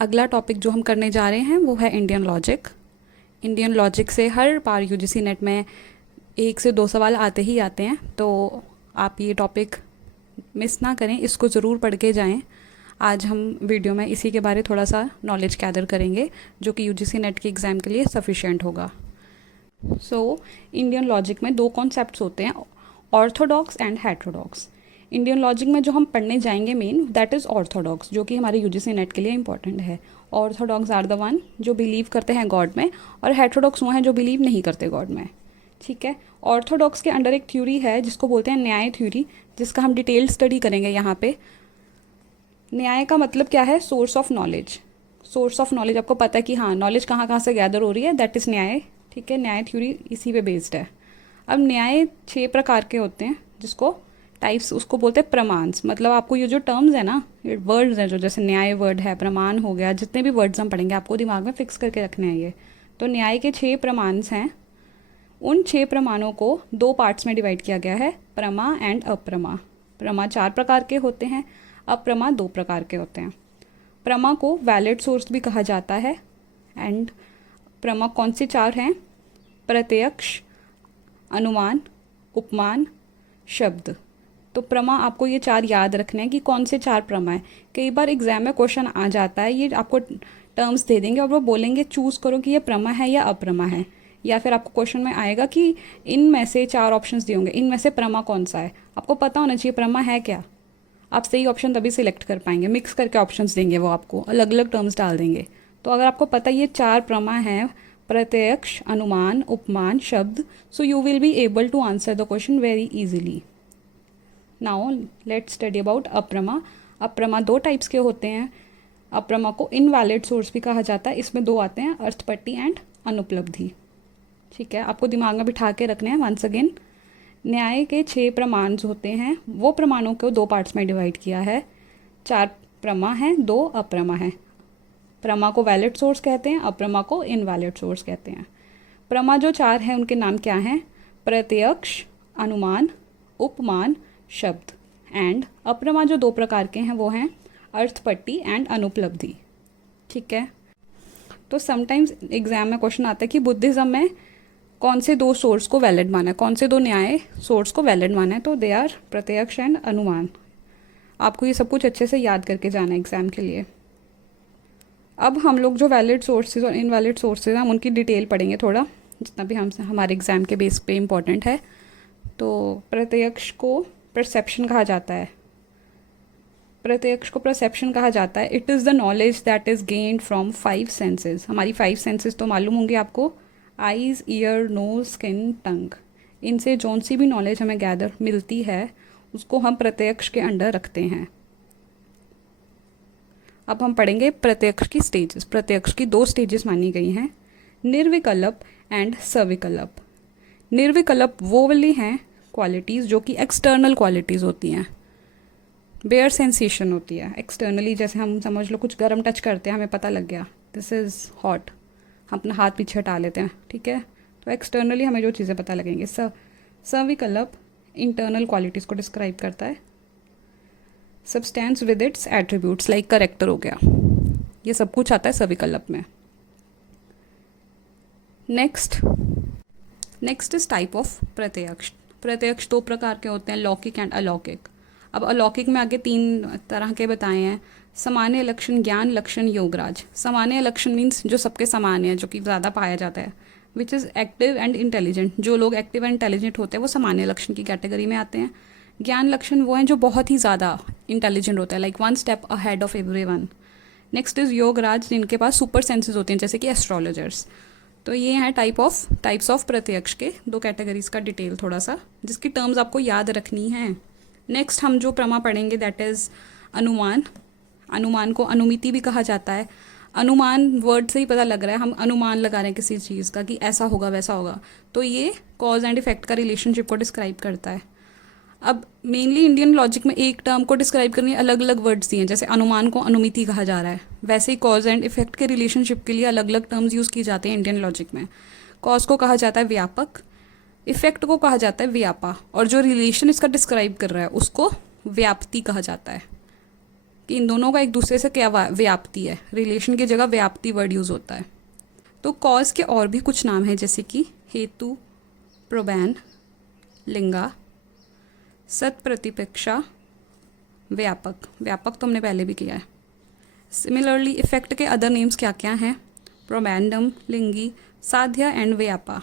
अगला टॉपिक जो हम करने जा रहे हैं वो है इंडियन लॉजिक। इंडियन लॉजिक से हर बार यूजीसी नेट में 1 से 2 सवाल आते ही आते हैं, तो आप ये टॉपिक मिस ना करें, इसको ज़रूर पढ़ के जाएं। आज हम वीडियो में इसी के बारे थोड़ा सा नॉलेज गैदर करेंगे जो कि यूजीसी नेट के एग्ज़ाम के लिए सफिशिएंट होगा। इंडियन लॉजिक में 2 कॉन्सेप्ट्स होते हैं, Orthodox and heterodox. Indian logic में जो हम पढ़ने जाएंगे मेन दैट इज़ ऑर्थोडॉक्स, जो कि हमारे यूजीसी नेट के लिए इंपॉर्टेंट है। ऑर्थोडॉक्स आर द वन जो बिलीव करते हैं गॉड में, और हेटेरोडॉक्स वो हैं जो बिलीव नहीं करते गॉड में। ठीक है, ऑर्थोडॉक्स के अंडर एक थ्योरी है जिसको बोलते हैं न्याय थ्योरी, जिसका हम डिटेल स्टडी करेंगे यहाँ पे। न्याय का मतलब क्या है? Source of knowledge. Source of knowledge आपको पता है कि हाँ, नॉलेज कहाँ कहाँ से गैदर हो रही है, दैट इज़ न्याय। ठीक है, न्याय थ्योरी इसी पे बेस्ड है। अब न्याय 6 प्रकार के होते हैं, जिसको टाइप्स उसको बोलते हैं प्रमाण्स। मतलब आपको ये जो टर्म्स है ना, ये वर्ड्स हैं जो, जैसे न्याय वर्ड है, प्रमाण हो गया, जितने भी वर्ड्स हम पढ़ेंगे आपको दिमाग में फिक्स करके रखने हैं ये। तो न्याय के 6 प्रमाण्स हैं। उन 6 प्रमाणों को 2 पार्ट्स में डिवाइड किया गया है, प्रमा एंड अप्रमा। प्रमा 4 प्रकार के होते हैं, अप्रमा 2 प्रकार के होते हैं। प्रमा को वैलिड सोर्स भी कहा जाता है। एंड प्रमा कौन से 4 हैं? प्रत्यक्ष, अनुमान, उपमान, शब्द। तो प्रमा आपको ये 4 याद रखने हैं कि कौन से 4 प्रमा है। कई बार एग्जाम में क्वेश्चन आ जाता है, ये आपको टर्म्स दे देंगे और वो बोलेंगे चूज़ करो कि ये प्रमा है या अप्रमा है। या फिर आपको क्वेश्चन में आएगा कि इनमें से 4 ऑप्शंस दिए होंगे, इनमें से प्रमा कौन सा है। आपको पता होना चाहिए प्रमा है क्या। आप सही ऑप्शन तभी सिलेक्ट कर पाएंगे। मिक्स करके ऑप्शंस देंगे वो आपको, अलग अलग टर्म्स डाल देंगे। तो अगर आपको पता ये 4 प्रमा हैं, प्रत्यक्ष, अनुमान, उपमान, शब्द, so you will be able to answer the question very easily. Now let's study about अप्रमा। अप्रमा 2 टाइप्स के होते हैं। अप्रमा को इनवैलिड सोर्स भी कहा जाता है। इसमें 2 आते हैं, अर्थपट्टि एंड अनुपलब्धि। ठीक है, आपको दिमाग में बिठा के रखने हैं। वंस अगेन, न्याय के 6 प्रमाण होते हैं, वो प्रमाणों को 2 पार्ट्स में डिवाइड किया है। 4 प्रमा हैं, 2 अप्रमा हैं। प्रमा को वैलिड सोर्स कहते हैं, अप्रमा को इनवैलिड सोर्स कहते हैं। प्रमा जो 4 हैं उनके नाम क्या हैं? प्रत्यक्ष, अनुमान, उपमान, शब्द। एंड अप्रमा जो 2 प्रकार के हैं वो हैं अर्थपट्टि एंड अनुपलब्धि। ठीक है, तो समटाइम्स एग्जाम में क्वेश्चन आता है कि बुद्धिज़्म में कौन से 2 सोर्स को वैलिड माना है, कौन से 2 न्याय सोर्स को वैलिड माना है। तो दे आर प्रत्यक्ष एंड अनुमान। आपको ये सब कुछ अच्छे से याद करके जाना है एग्जाम के लिए। अब हम लोग जो वैलिड सोर्सेज और इनवैलिड सोर्सेज हैं हम उनकी डिटेल पढ़ेंगे थोड़ा, जितना भी हम हमारे एग्ज़ाम के बेस पे इम्पॉर्टेंट है। तो प्रत्यक्ष को परसेप्शन कहा जाता है। प्रत्यक्ष को परसेप्शन कहा जाता है। It is the knowledge that is gained from 5 senses. हमारी 5 सेंसेस तो मालूम होंगे आपको, आइज़, ईयर, नोज, स्किन, टंग। इनसे जौन सी भी नॉलेज हमें गैदर मिलती है उसको हम प्रत्यक्ष के अंडर रखते हैं। अब हम पढ़ेंगे प्रत्यक्ष की स्टेजेस। प्रत्यक्ष की 2 स्टेजेस मानी गई हैं, निर्विकल्प एंड सविकल्प। निर्विकल्प वो वाली हैं क्वालिटीज़ जो कि एक्सटर्नल क्वालिटीज़ होती हैं, बेयर सेंसेशन होती है एक्सटर्नली। जैसे हम समझ लो कुछ गर्म टच करते हैं, हमें पता लग गया दिस इज़ हॉट, हम अपना हाथ पीछे हटा लेते हैं। ठीक है, तो एक्सटर्नली हमें जो चीज़ें पता लगेंगे। सविकल्प इंटरनल क्वालिटीज़ को डिस्क्राइब करता है। Substance with its attributes like character हो गया, ये सब कुछ आता है सविकल्प में। नेक्स्ट इज टाइप ऑफ प्रत्यक्ष। प्रत्यक्ष 2 प्रकार के होते हैं, लौकिक एंड अलौकिक। अब अलौकिक में आगे 3 तरह के बताए हैं, सामान्य लक्षण, ज्ञान लक्षण, योगराज। सामान्य लक्षण मीन्स जो सबके सामान्य है, जो कि ज़्यादा पाया जाता है, which is active and intelligent. जो लोग एक्टिव एंड इंटेलिजेंट होते हैं वो सामान्य लक्षण की कैटेगरी में आते हैं। ज्ञान लक्षण वो हैं जो बहुत ही ज़्यादा इंटेलिजेंट होता है, like 1 step ahead of everyone. Next is Yograj, जिनके पास सुपर सेंसेस होते हैं, जैसे कि एस्ट्रोलॉजर्स। तो ये हैं टाइप्स ऑफ प्रत्यक्ष के 2 कैटेगरीज का डिटेल थोड़ा सा, जिसकी टर्म्स आपको याद रखनी है। नेक्स्ट हम जो प्रमा पढ़ेंगे दैट इज़ अनुमान। अनुमान को अनुमिति भी कहा जाता है। अनुमान वर्ड से ही पता लग रहा है, हम अनुमान लगा रहे हैं किसी चीज़ का कि ऐसा होगा वैसा होगा। तो ये कॉज एंड इफेक्ट का रिलेशनशिप को डिस्क्राइब करता है। अब मेनली इंडियन लॉजिक में एक टर्म को डिस्क्राइब करने अलग अलग वर्ड्स दिए हैं, जैसे अनुमान को अनुमिति कहा जा रहा है, वैसे ही कॉज एंड इफेक्ट के रिलेशनशिप के लिए अलग अलग टर्म्स यूज़ की जाते हैं इंडियन लॉजिक में। कॉज को कहा जाता है व्यापक, इफेक्ट को कहा जाता है व्यापा, और जो रिलेशन इसका डिस्क्राइब कर रहा है उसको व्याप्ति कहा जाता है। कि इन दोनों का एक दूसरे से क्या व्याप्ति है, रिलेशन की जगह व्याप्ति वर्ड यूज़ होता है। तो कॉज के और भी कुछ नाम हैं, जैसे कि हेतु, प्रोबैन, लिंगा, सत्प्रतिपेक्षा, व्यापक। व्यापक तो हमने पहले भी किया है। सिमिलरली इफेक्ट के अदर नेम्स क्या क्या हैं? प्रोबैंडम, लिंगी, साध्या एंड व्यापा।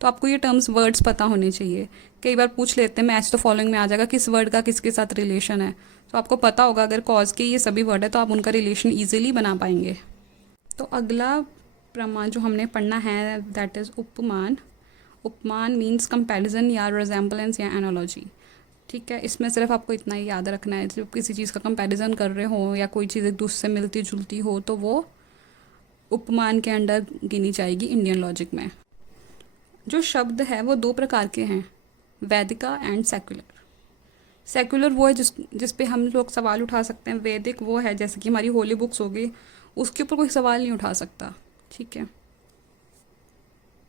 तो आपको ये टर्म्स वर्ड्स पता होने चाहिए। कई बार पूछ लेते हैं, मैच तो फॉलोइंग में आ जाएगा, किस वर्ड का किसके साथ रिलेशन है। तो आपको पता होगा अगर कॉज के ये सभी वर्ड है तो आप उनका रिलेशन ईजिली बना पाएंगे। तो अगला प्रमा जो हमने पढ़ना है दैट इज़ उपमान। उपमान मीन्स कंपैरिजन या रिजेम्बलेंस या एनालॉजी। ठीक है, इसमें सिर्फ आपको इतना ही याद रखना है, जब किसी चीज़ का कंपैरिजन कर रहे हो या कोई चीज़ एक दूसरे से मिलती जुलती हो तो वो उपमान के अंडर गिनी जाएगी इंडियन लॉजिक में। जो शब्द है वो दो प्रकार के हैं, वैदिका एंड सेक्युलर। सेक्युलर वो है जिस पे हम लोग सवाल उठा सकते हैं। वैदिक वो है जैसे कि हमारी होली बुक्स हो गई, उसके ऊपर कोई सवाल नहीं उठा सकता। ठीक है,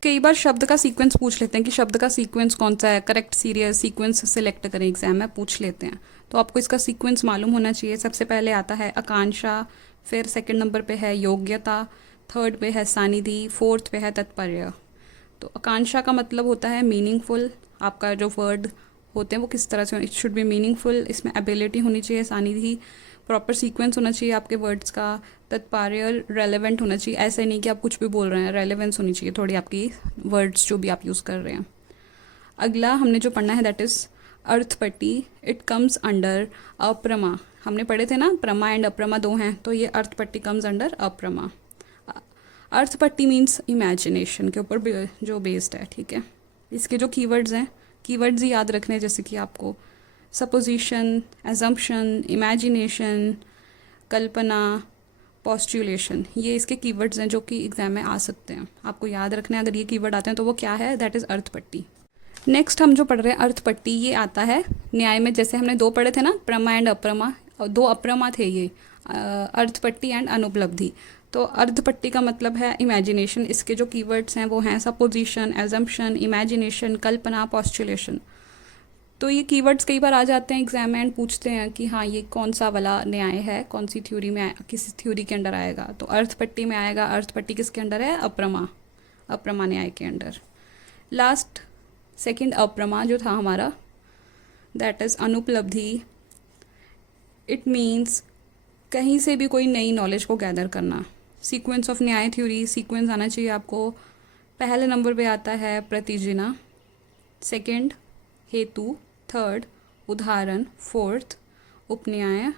कई बार शब्द का सीक्वेंस पूछ लेते हैं कि शब्द का सीक्वेंस कौन सा है, करेक्ट सीरियल सीक्वेंस सिलेक्ट करें, एग्जाम में पूछ लेते हैं। तो आपको इसका सीक्वेंस मालूम होना चाहिए। सबसे पहले आता है आकांक्षा, फिर सेकंड नंबर पे है योग्यता, थर्ड पे है सानिधि, फोर्थ पे है तात्पर्य। तो आकांक्षा का मतलब होता है मीनिंगफुल, आपका जो वर्ड होते हैं वो किस तरह से, इट शुड बी मीनिंगफुल, इसमें एबिलिटी होनी चाहिए। सानिधि प्रॉपर सीक्वेंस होना चाहिए आपके वर्ड्स का। तात्पर्य रेलेवेंट होना चाहिए, ऐसे नहीं कि आप कुछ भी बोल रहे हैं, रेलेवेंस होनी चाहिए थोड़ी आपकी वर्ड्स जो भी आप यूज़ कर रहे हैं। अगला हमने जो पढ़ना है दैट इज़ अर्थपट्टी। इट कम्स अंडर अप्रमा। हमने पढ़े थे ना, प्रमा एंड अप्रमा दो हैं, तो ये अर्थपट्टी कम्स अंडर अप्रमा। अर्थपट्टी मीन्स इमेजिनेशन के ऊपर जो बेस्ड है। ठीक है, इसके जो कीवर्ड्स हैं, कीवर्ड्स ही याद रखने हैं, जैसे कि आपको सपोजिशन, एजम्पशन, इमेजिनेशन, कल्पना, पॉस्ट्यूलेशन, ये इसके कीवर्ड्स हैं जो कि एग्जाम में आ सकते हैं। आपको याद रखना है अगर ये कीवर्ड आते हैं तो वो क्या है, दैट इज़ अर्थपट्टी। नेक्स्ट हम जो पढ़ रहे हैं अर्थपट्टी, ये आता है न्याय में। जैसे हमने दो पढ़े थे ना, प्रमा एंड अप्रमा, दो अप्रमा थे ये, अर्थपट्टी एंड अनुपलब्धि। तो अर्थपट्टी का मतलब है इमेजिनेशन। इसके जो कीवर्ड्स हैं वो हैं सपोजिशन, एजम्पशन, इमेजिनेशन, कल्पना, पॉस्ट्यूलेशन। तो ये कीवर्ड्स कई बार आ जाते हैं एग्जाम में एंड पूछते हैं कि हाँ ये कौन सा वाला न्याय है, कौन सी थ्योरी में, किस थ्योरी के अंडर आएगा। तो अर्थपट्टी में आएगा। अर्थपट्टी किसके अंडर है? अप्रमा, अप्रमा न्याय के अंडर। लास्ट सेकंड अप्रमा जो था हमारा दैट इज़ अनुपलब्धि। इट मीन्स कहीं से भी कोई नई नॉलेज को गैदर करना। सीक्वेंस ऑफ न्याय थ्योरी सीक्वेंस आना चाहिए आपको। पहले नंबर पे आता है प्रतिजिना, सेकंड हेतु, थर्ड उदाहरण, फोर्थ उपन्याय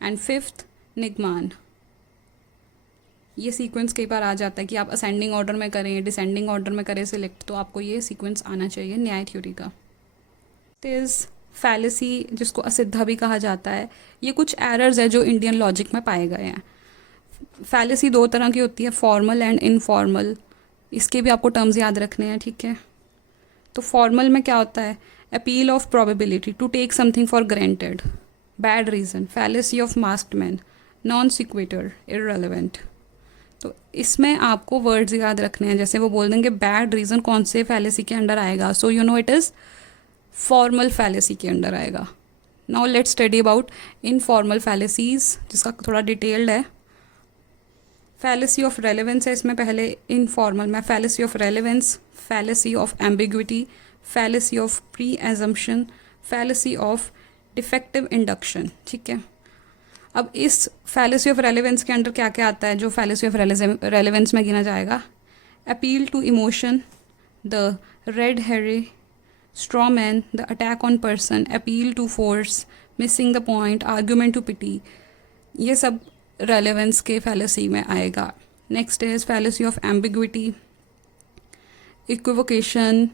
एंड फिफ्थ निगमान। ये सीक्वेंस कई बार आ जाता है कि आप असेंडिंग ऑर्डर में करें, डिसेंडिंग ऑर्डर में करें सिलेक्ट, तो आपको ये सीक्वेंस आना चाहिए न्याय थ्योरी का। इज फैलेसी, जिसको असिद्धा भी कहा जाता है, ये कुछ एरर्स है जो इंडियन लॉजिक में पाए गए हैं। फैलेसी दो तरह की होती है, फॉर्मल एंड इनफॉर्मल। इसके भी आपको टर्म्स याद रखने हैं। ठीक है, तो फॉर्मल में क्या होता है? Appeal of probability, to take something for granted, bad reason, fallacy of masked man, non sequitur, irrelevant. तो इसमें आपको वर्ड्स याद रखने हैं। जैसे वो बोल देंगे बैड रीजन कौन से फैलेसी के अंडर आएगा, so you know it is formal fallacy के अंडर आएगा। Now let's study about informal फैलेसीज, जिसका थोड़ा डिटेल्ड है। फैलेसी ऑफ रेलेवेंस है इसमें पहले, इनफॉर्मल में fallacy of relevance, fallacy of ambiguity, fallacy of pre assumption, fallacy of defective induction. ठीक है, अब इस फैलेसी ऑफ रेलेवेंस के अंडर क्या क्या आता है जो फैलेसी ऑफ रेलेवेंस में गिना जाएगा? Appeal to emotion, the red हेरे, straw man, the attack on person, appeal to force, missing the point, argument to pity, ये सब रेलेवेंस के फैलेसी में आएगा। Next is fallacy of ambiguity, equivocation,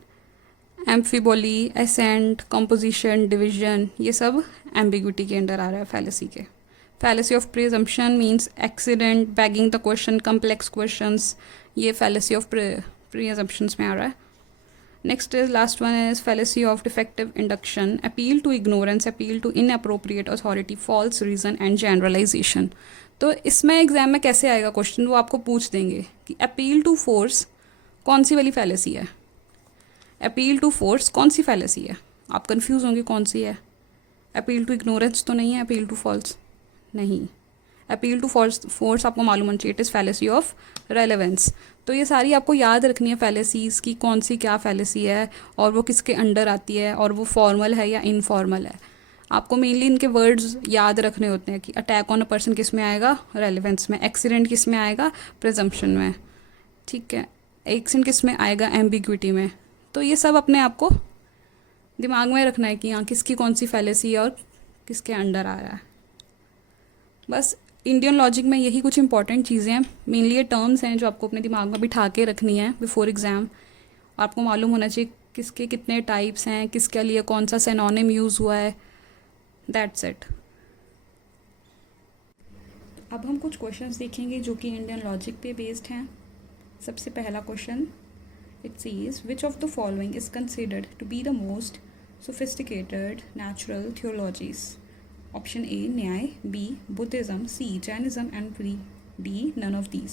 amphiboly, accent, composition, division, ये सब ambiguity के under आ रहा है फैलेसी के। Fallacy of presumption means accident, bagging the question, complex questions, ये फैलेसी ऑफ प्रिजम्पशंस में आ रहा है। Next is last one is fallacy of defective induction, appeal to ignorance, appeal to inappropriate authority, false reason and generalization। तो इसमें exam में कैसे आएगा question, वो आपको पूछ देंगे कि अपील टू फोर्स कौन सी वाली फैलेसी है, अपील टू फोर्स कौन सी फैलेसी है। आप कंफ्यूज होंगे कौन सी है, अपील टू इग्नोरेंस तो नहीं है, अपील टू फॉल्स नहीं। अपील टू फोर्स आपको मालूम होना चाहिए, it is fallacy of relevance. तो ये सारी आपको याद रखनी है फैलेसीज़ की, कौन सी क्या फैलेसी है और वो किसके अंडर आती है और वो फॉर्मल है या इनफॉर्मल है। आपको मेनली इनके वर्ड्स याद रखने होते हैं कि अटैक ऑन अ पर्सन किस में आएगा, रेलेवेंस में। एक्सीडेंट किस में आएगा, प्रिजम्पशन में। ठीक है, एक्सीडेंट किस में आएगा, एम्बिग्विटी में। तो ये सब अपने आप को दिमाग में रखना है कि हाँ किसकी कौन सी फैलेसी है और किसके अंडर आ रहा है। बस इंडियन लॉजिक में यही कुछ इंपॉर्टेंट चीज़ें हैं, मेनली ये टर्म्स हैं जो आपको अपने दिमाग में बिठा के रखनी है बिफोर एग्ज़ाम। आपको मालूम होना चाहिए किसके कितने टाइप्स हैं, किसके लिए कौन सा सिनोनिम यूज़ हुआ है, दैट्स इट। अब हम कुछ क्वेश्चंस देखेंगे जो कि इंडियन लॉजिक पे बेस्ड हैं। सबसे पहला question, it says which of the following is considered to be the most sophisticated natural theologies. Option A Nyaya, B Buddhism, C Jainism and D none of these.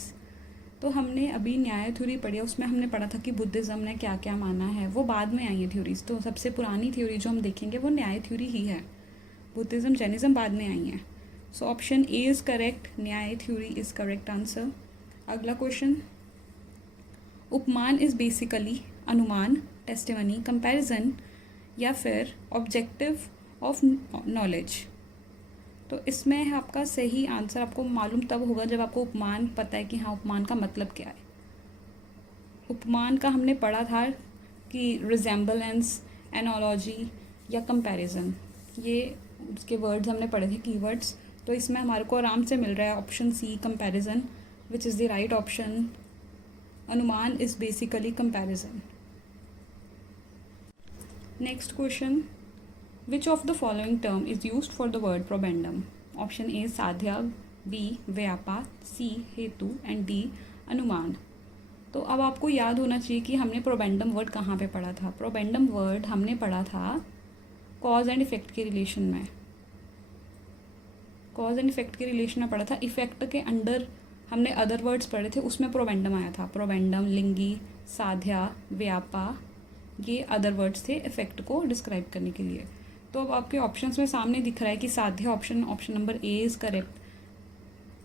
तो हमने अभी न्याय थ्योरी पढ़ी है, उसमें हमने पढ़ा था कि बुद्धिज़्म ने क्या क्या माना है, वो बाद में आई है थ्योरीज। तो सबसे पुरानी थ्योरी जो हम देखेंगे वो न्याय थ्योरी ही है, बुद्धिज़्म जैनिज़्म बाद में आई है। So option A is correct, न्याय थ्योरी इज़ करेक्ट आंसर। अगला क्वेश्चन, उपमान इज़ बेसिकली अनुमान, टेस्टिमनी, कंपैरिजन या फिर ऑब्जेक्टिव ऑफ नॉलेज। तो इसमें है आपका सही आंसर आपको मालूम तब होगा जब आपको उपमान पता है कि हाँ उपमान का मतलब क्या है। उपमान का हमने पढ़ा था कि रिजेम्बलेंस, एनोलॉजी या कंपैरिजन, ये उसके वर्ड्स हमने पढ़े थे, कीवर्ड्स। तो इसमें हमारे को आराम से मिल रहा है option C comparison, which is the right option. अनुमान is basically comparison. Next question, Which of the following term is used for the word probandum? Option A साध्या, B व्यापा, C हेतु एंड D अनुमान। तो अब आपको याद होना चाहिए कि हमने प्रोबेंडम वर्ड कहाँ पे पढ़ा था। प्रोबेंडम वर्ड हमने पढ़ा था कॉज एंड इफेक्ट के रिलेशन में। कॉज एंड इफेक्ट के रिलेशन में पढ़ा था। इफेक्ट के अंडर हमने अदर वर्ड्स पढ़े थे, उसमें प्रोबेंडम आया था। प्रोबेंडम, लिंगी, साध्या, व्यापा, ये अदर वर्ड्स थे इफेक्ट को डिस्क्राइब करने के लिए। तो अब आपके ऑप्शंस में सामने दिख रहा है कि साध्या option number A is correct.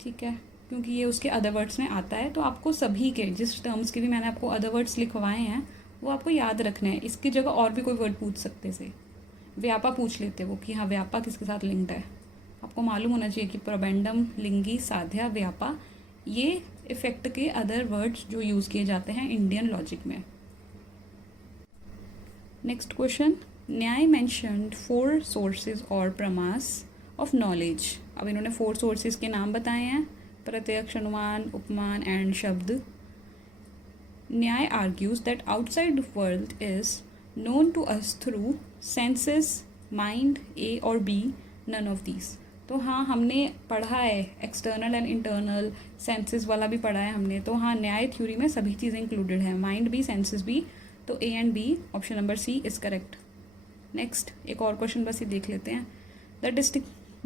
ठीक है, क्योंकि ये उसके अदर वर्ड्स में आता है। तो आपको सभी के जिस टर्म्स के भी मैंने आपको अदर वर्ड्स लिखवाए हैं वो आपको याद रखने हैं। इसकी जगह और भी कोई वर्ड पूछ सकते थे, व्यापा पूछ लेते वो कि हाँ व्यापा किसके साथ लिंक्ड है। आपको मालूम होना चाहिए कि प्रोबेंडम, लिंगी, साध्या, व्यापा, ये इफेक्ट के अदर वर्ड्स जो यूज़ किए जाते हैं इंडियन लॉजिक में। नेक्स्ट क्वेश्चन, न्याय मैंशनड 4 सोर्सेज और प्रमास ऑफ नॉलेज। अब इन्होंने 4 सोर्सेज के नाम बताए हैं, प्रत्यक्ष, अनुमान, उपमान एंड शब्द। Nyaya argues that outside world is known to us through senses, mind, A और बी नन ऑफ दीज। तो हाँ हमने पढ़ा है एक्सटर्नल एंड इंटरनल, सेंसेस वाला भी पढ़ा है हमने। तो हाँ न्याय थ्योरी में सभी चीज़ें इंक्लूडेड हैं, माइंड भी, सेंसेस भी। तो A and B option number C is correct. Next एक और क्वेश्चन बस ये देख लेते हैं।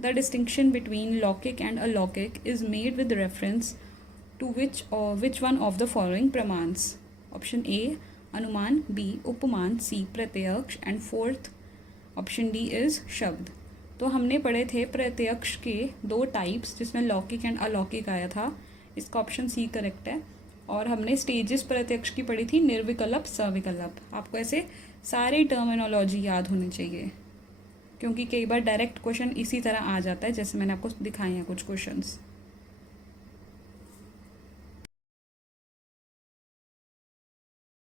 द डिस्टिंक्शन बिटवीन लौकिक एंड अलौकिक is made with reference to which one of the following प्रमाण्स। ऑप्शन ए अनुमान, बी उपमान, सी प्रत्यक्ष and fourth option D is शब्द। तो हमने पढ़े थे प्रत्यक्ष के 2 टाइप्स जिसमें लौकिक एंड अलौकिक आया था, इसका ऑप्शन सी करेक्ट है। और हमने स्टेजेस प्रत्यक्ष की पढ़ी थी, निर्विकल्प, सविकल्प। आपको ऐसे सारे टर्मिनोलॉजी याद होनी चाहिए क्योंकि कई बार डायरेक्ट क्वेश्चन इसी तरह आ जाता है जैसे मैंने आपको दिखाए हैं कुछ क्वेश्चंस।